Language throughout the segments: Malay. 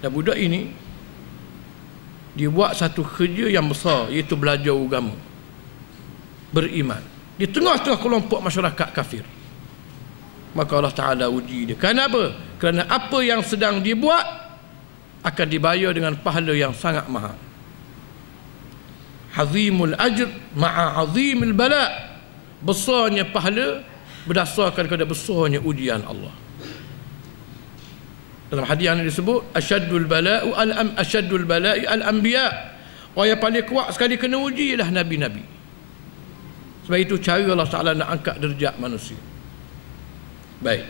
Dan budak ini dia buat satu kerja yang besar, iaitu belajar agama, beriman di tengah-tengah kelompok masyarakat kafir. Maka Allah Ta'ala uji dia. Kenapa? Kerana apa yang sedang dibuat akan dibayar dengan pahala yang sangat mahal. Azimul ajr ma'a azimul bala. Besarnya pahala berdasarkan kepada besarnya ujian Allah. Dalam hadis yang disebut asyaddul bala'u asyaddul bala'i al-anbiya. Orang yang paling kuat sekali kena uji ialah nabi-nabi. Sebab itu cara Allah Ta'ala nak angkat derajat manusia. Baik.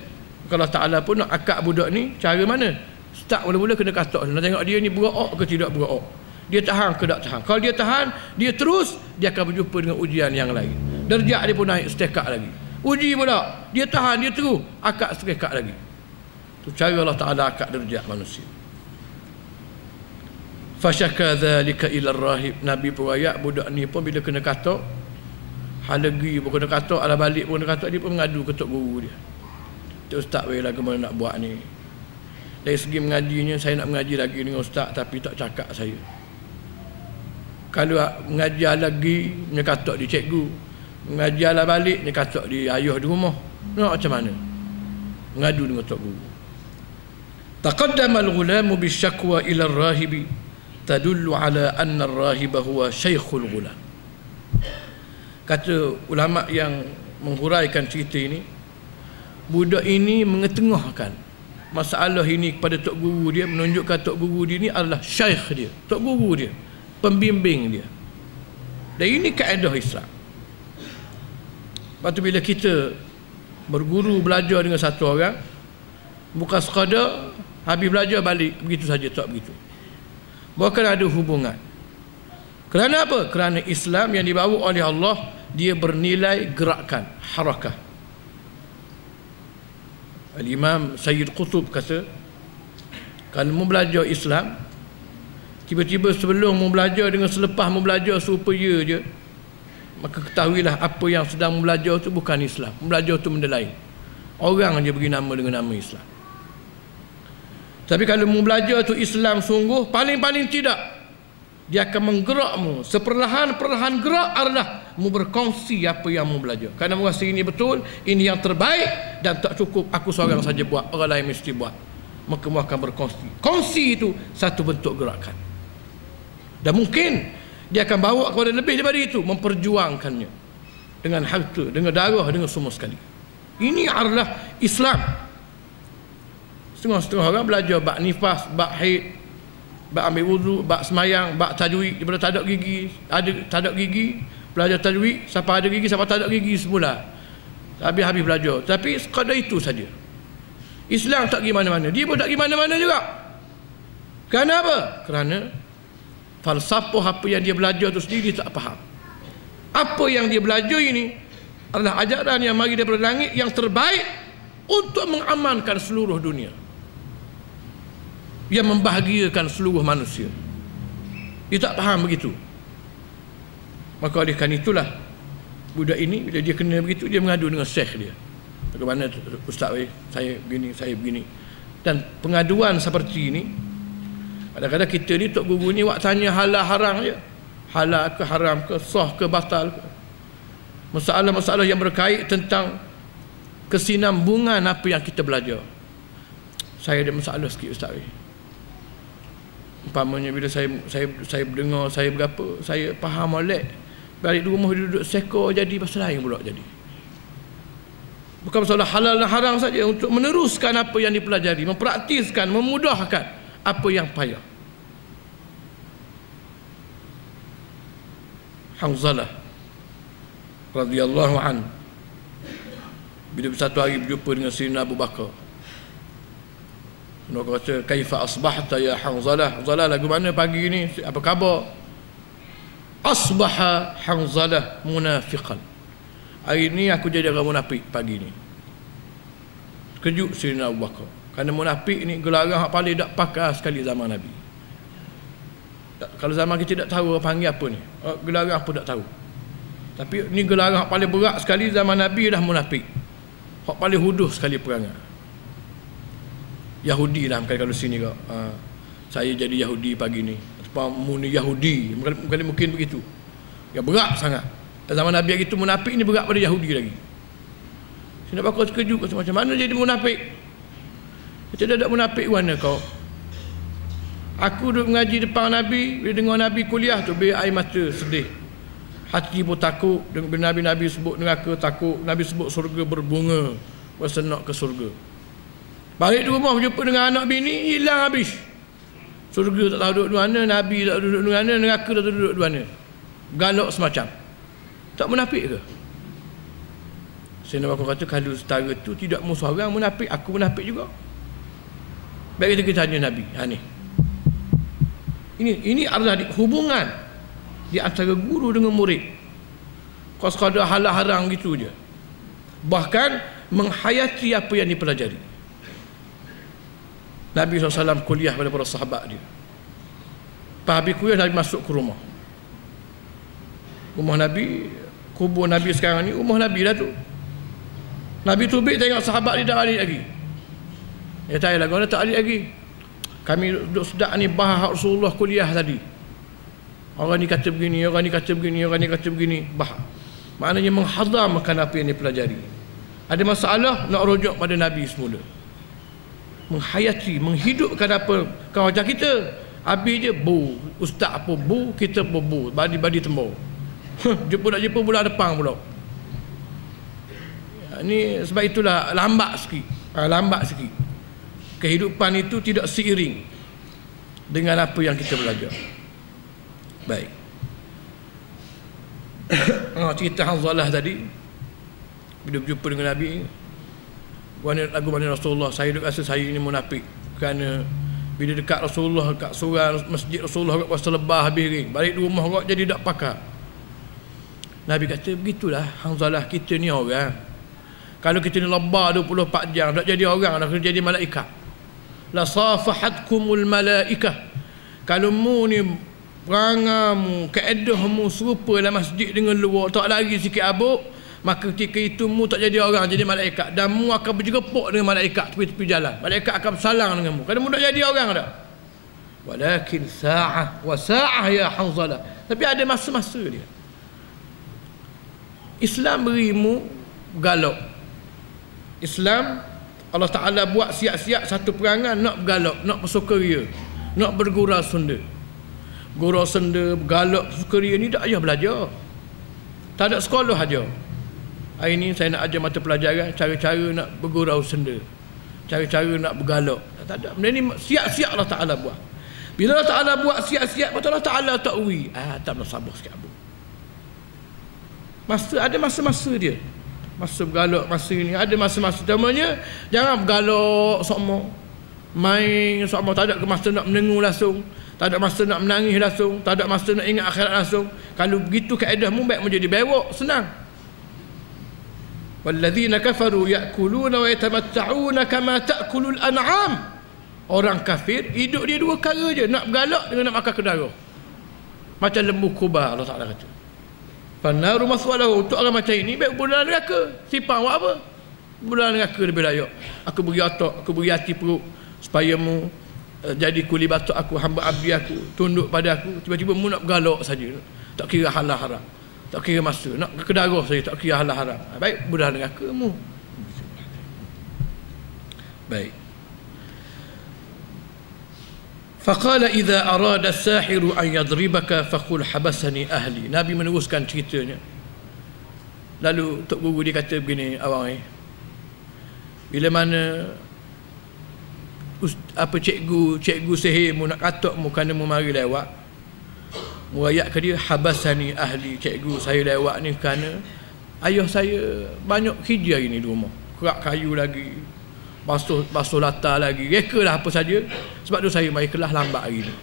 Kalau Allah Ta'ala pun nak angkat budak ni, cara mana? Start mula-mula kena katak. Nak tengok dia ni beraok ke tidak beraok. Dia tahan ke tak tahan. Kalau dia tahan, dia terus, dia akan berjumpa dengan ujian yang lain. Derajat dia pun naik setekak lagi. Uji pula. Dia tahan, dia terus, angkat setekak lagi. Itu cara Allah Ta'ala angkat derajat manusia. Fasyaka dhalika ila rahib. Nabi pun ayat budak ni pun bila kena katak, halagi pun kena katak, ala balik pun kena katak, dia pun mengadu ke tok guru dia. Tok ustaz weh lah kemana nak buat ni. Dari segi mengajinya, saya nak mengaji lagi dengan ustaz tapi tak cakap saya. Kalau mengajar lagi, dia katak di cikgu. Mengajar lah balik, dia katak di ayah di rumah. Nak macam mana? Mengadu dengan tok guru. Taqaddama al-ghulamu bisyakwa ila ar-rahibi tadullu ala anna ar-rahiba huwa syekhul ghulam. Kata ulama yang menghuraikan cerita ini, budak ini mengetengahkan masalah ini kepada tok guru dia, menunjukkan tok guru dia ini adalah syekh dia, tok guru dia, pembimbing dia. Dan ini kaedah Islam. Lepas tu bila kita berguru belajar dengan satu orang, bukan sekadar habis belajar balik begitu saja, tak begitu. Bahkan ada hubungan. Kerana apa? Kerana Islam yang dibawa oleh Allah, dia bernilai gerakan, harakah. Al-Imam Sayyid Qutb kata, kalau mau belajar Islam, tiba-tiba sebelum mau belajar dengan selepas mau belajar supaya je, maka ketahuilah apa yang sedang belajar itu bukan Islam. Belajar itu benda lain. Orang je beri nama dengan nama Islam. Tapi kalau mu belajar tu Islam sungguh, paling-paling tidak, dia akan menggerakmu. Seperlahan-perlahan gerak adalah mu berkongsi apa yang mu belajar. Kerana mu rasa ini betul, ini yang terbaik dan tak cukup aku seorang saja buat, orang lain mesti buat. Maka mu akan berkongsi. Kongsi itu satu bentuk gerakan. Dan mungkin dia akan bawa kepada lebih daripada itu, memperjuangkannya dengan harta, dengan darah, dengan semua sekali. Ini adalah Islam. Setengah-setengah orang belajar bab nifas, bab haid, bab ambil wudu, bab semayang, bab tajwid daripada tadak gigi, ada tadak gigi, belajar tajwid, siapa ada gigi, siapa tak ada gigi semula. Habis-habis belajar. Tapi sekadar itu saja. Islam tak pergi mana-mana. Dia pun tak pergi mana-mana juga. Kerana apa? Kerana falsafah apa yang dia belajar itu sendiri tak faham. Apa yang dia belajar ini adalah ajaran yang mari daripada langit yang terbaik untuk mengamankan seluruh dunia, yang membahagiakan seluruh manusia. Dia tak faham begitu. Maka oleh kerana itulah budak ini bila dia kena begitu, dia mengadu dengan syekh dia. Bagaimana ustaz, saya begini, saya begini. Dan pengaduan seperti ini, kadang-kadang kita ni tok guru ni wak tanya halal haram je. Halal ke haram ke, sah ke batal ke. Masalah-masalah yang berkait tentang kesinambungan apa yang kita belajar. Saya ada masalah sikit ustaz. Umpamanya bila saya dengar, saya berapa, saya faham molek, balik di rumah duduk seko jadi pasal lain pula jadi. Bukan masalah halal dan haram saja, untuk meneruskan apa yang dipelajari, mempraktiskan, memudahkan apa yang payah. Hanzalah radhiyallahu an, bila satu hari berjumpa dengan Sayyidina Abu Bakar, dia kata, kaifa asbahta ya Hanzalah? Hanzalah, lagu mana pagi ni? Apa khabar? Asbaha Hanzalah munafiqan. Hari ni aku jadi orang munafik pagi ni. Kejut Sayyidina Abu Bakar. Kerana munafik ni gelaran hak paling tak pakar sekali zaman Nabi. Kalau zaman kita tak tahu orang panggil apa ni, gelaran apa tak tahu. Tapi ni gelaran hak paling berat sekali zaman Nabi dah munafik. Hak paling huduh sekali perangai. Yahudi lah kalau sini kau. saya jadi Yahudi pagi ni, ataupun mu ni Yahudi, mungkin begitu. Ya berat sangat. Zaman Nabi itu munafik ni berat pada Yahudi lagi. Saya nak bakal terkejut macam mana jadi munafik. Kita dah munafik mana kau? Aku duduk mengaji depan Nabi, bila dengar Nabi kuliah tu, bila air mata sedih. Hati pun takut, bila Nabi sebut neraka takut, Nabi sebut surga berbunga, rasa nak ke surga. Balik di rumah berjumpa dengan anak bini, hilang habis. Surga tak tahu duduk di mana, Nabi tak duduk di mana, neraka tak duduk di mana. Galak semacam. Tak munafik ke? Saya nak kata kalau setara tu tidak mu seorang munafik, aku munafik juga. Baik kita tanya Nabi. Ha ni. Ini adalah hubungan di antara guru dengan murid. Kau sekadar halang-halang gitu je. Bahkan menghayati apa yang dipelajari. Nabi SAW kuliah pada para sahabat dia. Lepas habis kuliah, Nabi masuk ke rumah. Rumah Nabi, kubur Nabi sekarang ni, rumah Nabi dah tu. Nabi tubik tengok sahabat dia dah alik lagi. Ya tak payah, tak alik lagi. Kami duduk sedap ni bahas Rasulullah kuliah tadi. Orang ni kata begini, orang ni kata begini, orang ni kata begini. Bahas. Maknanya menghadamkan apa yang dipelajari. Ada masalah, nak rujuk pada Nabi semula. Menghayati, menghidupkan apa kawasan kita. Habis je, bu. Ustaz apa bu, kita pun bu. Badi-badi tembur. Nak jumpa bulan depan pula. Ini sebab itulah lambat sikit. Lambat sikit. Kehidupan itu tidak seiring dengan apa yang kita belajar. Baik. Cerita Hanzalah tadi, bila berjumpa dengan Nabi, lagu mana Rasulullah, saya duk rasa saya ini munafik kerana bila dekat Rasulullah, kat surau masjid Rasulullah, kat puasa lebah habis ring, balik di rumah kau jadi tak pakar. Nabi kata begitulah Hanzalah, kita ni orang, kalau kita ni lebah 24 jam tak jadi orang, dah kena jadi malaikat. La safahatkumul malaikah. Kalau mu ni perangamu, keedahmu serupa dalam masjid dengan luar, tak lagi sikit abuk, maka ketika itu mu tak jadi orang, jadi malaikat, dan mu akan berjegepuk dengan malaikat tepi-tepi jalan. Malaikat akan bersalang dengan mu. Kalau mu tak jadi orang dah. Walakin sa'ah wa sa'ah ya Hanzalah. Tapi ada masa-masa dia. Islam berimu galak. Islam Allah Ta'ala buat siap-siap satu perangan nak bergalak, nak bersukaria, nak bergurau senda. Gurau senda, bergalak, bersukaria ni tak payah belajar. Tak ada sekolah aja. Hari ni saya nak ajar mata pelajaran cara-cara nak bergurau senda, cara-cara nak bergalak. Tak ada. Benda ni siap-siap Allah Ta'ala buat. Bila Allah Ta'ala buat siap-siap, Allah Ta'ala tak ui. Tak nak sabar sikit abu. Ada masa-masa dia. Masa bergalak, masa ni ada masa-masa. Namanya jangan bergalak sokmo, main sokmo, tak ada masa nak menengu langsung, tak ada masa nak menangis langsung, tak ada masa nak ingat akhirat langsung. Kalau begitu kaedahmu baik menjadi bewok, senang. Walladzina kafaru ya'kuluna wa yatamatta'una kama ta'kulul an'am. Orang kafir hidup dia dua perkara je, nak bergalak dengan nak makan kedara. Macam lembu kubar, Allah Ta'ala kata. Fannaru maswalahu, untuk orang macam ini baik bulan neraka. Sipang buat apa? Bulan neraka lebih layak. Aku beri otak, aku beri hati perut supaya mu jadi kuli batuk aku, hamba abdi aku, tunduk pada aku. Tiba-tiba mu nak bergalak saja, tak kira halal haram, tak kira masa, nak ke darah saja, tak kira halal haram. Baik bulan neraka mu. Baik. Faqala idza arada as-sahiru an yadribaka faqul habasani ahli. Nabi meneruskan ceritanya. Lalu tok guru dia kata begini, awang bila mana cikgu sihir mu nak katok mu kerana mu mari lewat, mu ayat ke dia, habasani ahli, cikgu saya lewat ni kerana ayah saya banyak kerja hari ni di rumah, kerak kayu lagi, basuh latar lagi, rekalah apa saja. Sebab tu saya mari kelas lambat hari ni.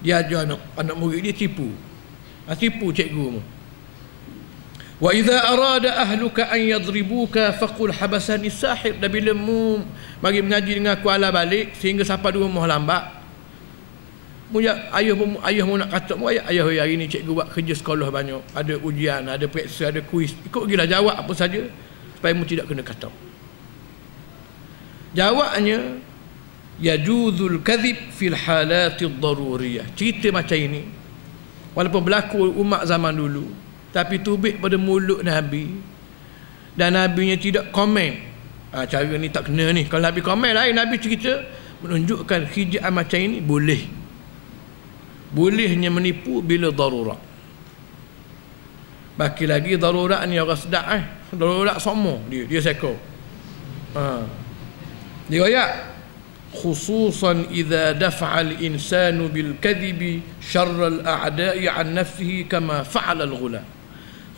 Dia ajar anak murid dia tipu. Tipu cikgu mu. Wa idza arada ahluka an yadribuka faqul habasani sahir. Dan bila mu mari mengaji dengan aku ala balik sehingga sampai di rumah lambat, ayah mu nak kata mu, ayah hari ni cikgu buat kerja sekolah banyak, ada ujian, ada periksa, ada kuis, ikut gilah jawab apa saja supaya mu tidak kena kata. Jawabnya yajuzul kadhib fil halatid daruriyah. Cerita macam ini walaupun berlaku umat zaman dulu, tapi tubik pada mulut Nabi, dan Nabinya tidak komen. Cara ni tak kena ni. Kalau Nabi komen lain, Nabi cerita menunjukkan hijab macam ini bolehnya menipu bila darurat. Baki lagi darurat ni orang sedap darurat semua dia seko. Riwayat khususan idza dafa'a al-insanu bil kadhibi syarra al-a'da'i 'an nafsihi kama fa'ala al-ghulam.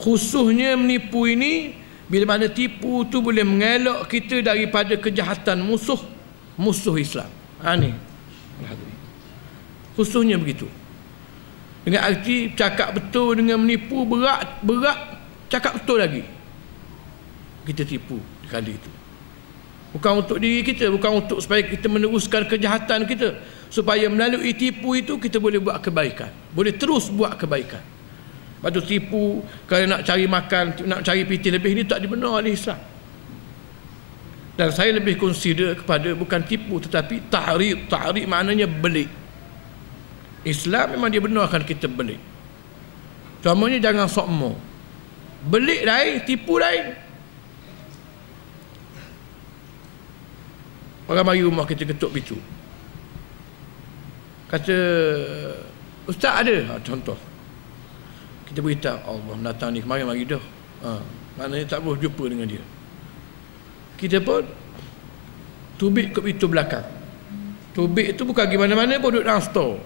Khususnya menipu ini bila mana tipu tu boleh mengelak kita daripada kejahatan musuh Islam. Ni khususnya begitu. Dengan arti cakap betul dengan menipu berat cakap betul lagi. Kita tipu kali itu. Bukan untuk diri kita, bukan untuk supaya kita meneruskan kejahatan kita, supaya melalui tipu itu kita boleh buat kebaikan, boleh terus buat kebaikan. Lepas tu tipu kalau nak cari makan, nak cari piti lebih, ini tak dibenar oleh Islam. Dan saya lebih consider kepada bukan tipu tetapi ta'rid. Ta'rid maknanya belik. Islam memang dia benarkan kita belik. Contohnya jangan sokmo. Belik lain, tipu lain. Orang mari rumah kita ketuk pintu. Kata, Ustaz ada? Contoh. Kita beritahu, Allah datang ni kemarin mari dah. Maknanya tak boleh jumpa dengan dia. Kita pun tubik ke pintu belakang. Tubik itu bukan pergi mana-mana pun, duduk dalam store.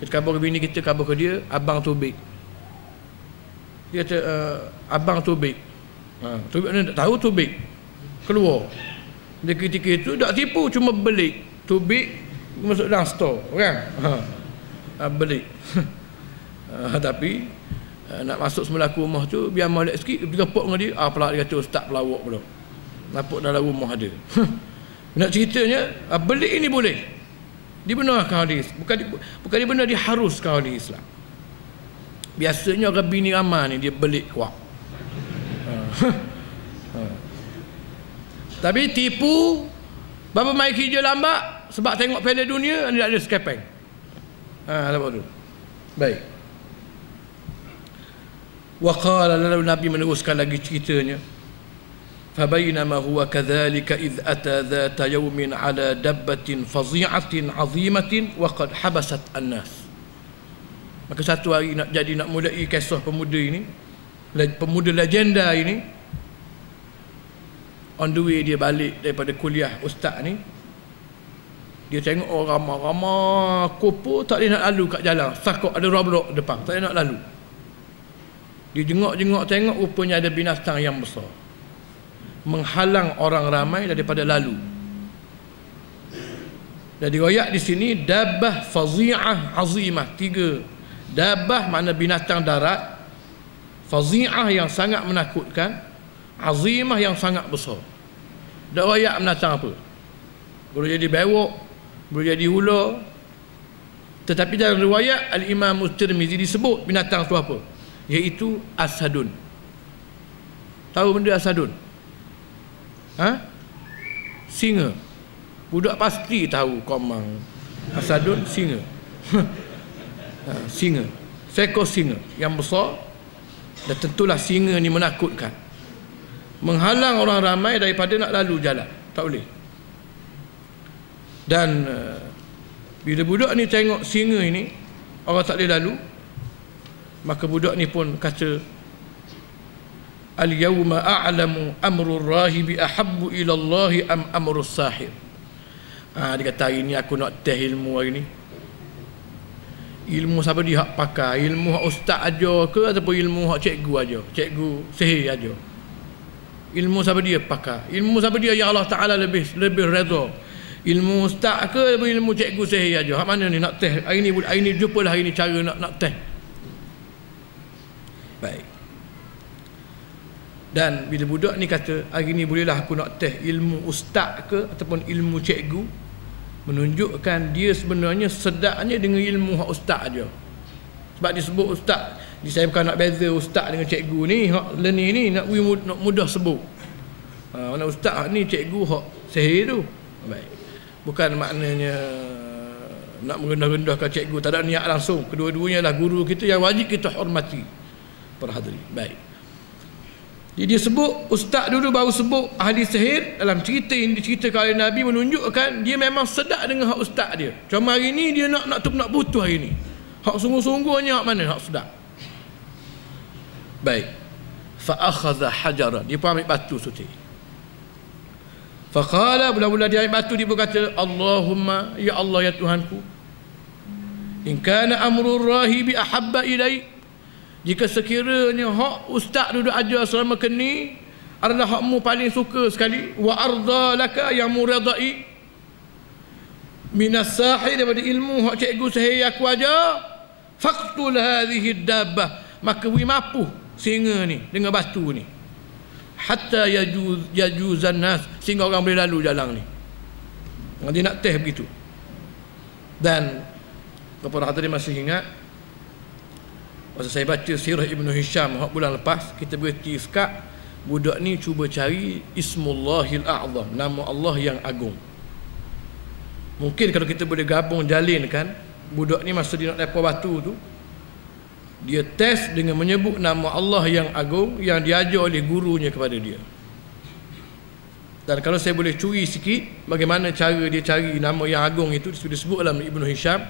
Kita khabar ke bini kita, khabar ke dia, abang tubik. Dia kata, abang tubik. Tubik mana tak tahu tubik. Keluar. Dia ketika itu tak tipu, cuma belik. Tubik masuk dalam store, kan? Belik. Tapi nak masuk semelaku rumah tu biar molek sikit, berkepuk dengan dia. Pelak dia kata ustaz pelawak pula. Nampak dalam rumah ada. Nak ceritanya belik ini boleh dibenarkan oleh bukan dibenar, diharuskan oleh Islam. Biasanya orang bini ramai ni dia belik kuat. Tapi tipu bapa mai kerja lambat sebab tengok Piala Dunia, dia ada skepeng. Nampak tu. Baik. Wa qala, lalu Nabi meneruskan lagi ceritanya. Fabainama huwa kadzalika idh ata dhata yawmin ala dabbatin fazi'atin 'azimatin wa qad habasat an-nas. Maka satu hari nak mulai kisah pemuda ini, pemuda legenda ini. On the way dia balik daripada kuliah ustaz ni, dia tengok orang ramai kupu, tak boleh nak lalu kat jalan, takut ada roblok depan, tak boleh nak lalu. Dia jengok tengok, rupanya ada binatang yang besar menghalang orang ramai daripada lalu. Dan diriwayat di sini dabbah fazi'ah azimah. 3 dabbah makna binatang darat, fazi'ah yang sangat menakutkan, azimah yang sangat besar. Tak rayak binatang apa, boleh jadi bewok, boleh jadi ular. Tetapi dalam riwayat Al-Imam Tirmizi disebut binatang tu apa, iaitu asadun. Tahu benda asadun? Singa. Budak pasti tahu komang. Asadun singa. Singa, seekor singa yang besar. Dan tentulah singa ni menakutkan, menghalang orang ramai daripada nak lalu jalan, tak boleh. Dan bila budak ni tengok singa ini, orang tak boleh lalu, maka budak ni pun kata, al-yawma a'lamu amrul rahibi ahabbu ila Allahi am amrus sahir. Dia kata, hari ni aku nak test ilmu hari ni. Ilmu siapa dia hak pakai, ilmu hak ustaz ajar ke ataupun ilmu hak cikgu ajar, cikgu sihir ajar. Ilmu siapa dia pakai, ilmu siapa dia yang Allah Ta'ala lebih redha, ilmu ustaz ke ataupun ilmu cikgu sihir ajar. Hak mana ni nak test hari ni jumpalah hari ni cara nak test. Baik. Dan bila budak ni kata, hari ni bolehlah aku nak test ilmu ustaz ke ataupun ilmu cikgu, menunjukkan dia sebenarnya sedaknya dengan ilmu hak ustaz aja. Sebab disebut ustaz, saya bukan nak beza ustaz dengan cikgu ni, hak learning ni nak mudah sebut. Mana ustaz ni, cikgu hak sihir tu. Baik. Bukan maknanya nak merendah-rendahkan cikgu, tak ada niat langsung. Kedua-duanya adalah guru kita yang wajib kita hormati. Para hadirin. Baik. Jadi dia sebut, ustaz dulu baru sebut ahli sihir dalam cerita yang diceritakan oleh Nabi menunjukkan dia memang sedap dengan hak ustaz dia. Cuma hari ni dia nak putus hari ni. Hak sungguh-sungguhnya hak mana? Hak sedap. Baik. Fa akhadha hajaran. Dia pun ambil batu suci. Fa qala, bila-bila dia ambil batu dia berkata, Allahumma, ya Allah ya Tuhanku, in kana amrul rahibi ahabba ilaik, jika sekiranya hak ustaz duduk ajar selama kini adalah hakmu paling suka sekali, wa arda laka yang muradai minas sahih, daripada ilmu hak cikgu sihir aku ajar, faqtul hadhihi dabbah, maka beri mapuh singa ni dengan batu ni, hatta yajuzan nas, sehingga orang boleh lalu jalan ni. Dia nak teh begitu. Dan kepada hadirin masih ingat masa saya baca sirah Ibnu Hisham bulan lepas, kita berhenti sekak budak ni cuba cari Ismullahil A'zam, nama Allah yang agung. Mungkin kalau kita boleh gabung jalinkan, budak ni masa dia nak lepas batu tu, dia test dengan menyebut nama Allah yang agung yang diajar oleh gurunya kepada dia. Dan kalau saya boleh curi sikit bagaimana cara dia cari nama yang agung itu, disebut dalam Ibnu Hisham,